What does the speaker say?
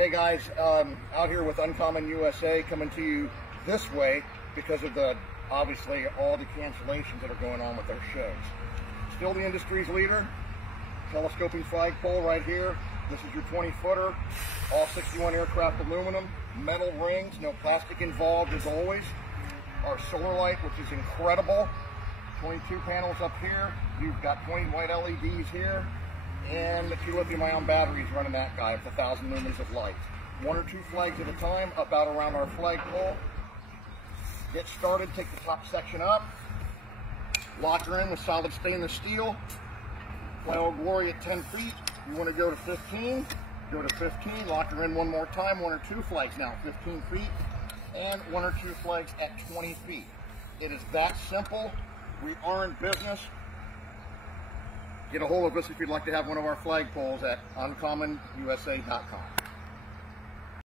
Hey guys, out here with Uncommon USA, coming to you this way because of obviously all the cancellations that are going on with their shows. Still the industry's leader, telescoping flagpole right here. This is your 20-footer, all 61 aircraft aluminum, metal rings, no plastic involved as always. Our solar light, which is incredible, 22 panels up here. You've got 20 white LEDs here, and the 2 lithium-ion batteries running that guy with 1,000 lumens of light. 1 or 2 flags at a time, about around our flagpole. Get started, take the top section up, lock her in with solid stainless steel. Fly Old Glory at 10 feet. You want to go to 15, go to 15, lock her in one more time, 1 or 2 flags now, 15 feet, and 1 or 2 flags at 20 feet. It is that simple. We are in business. Get a hold of us if you'd like to have one of our flagpoles at uncommonusa.com.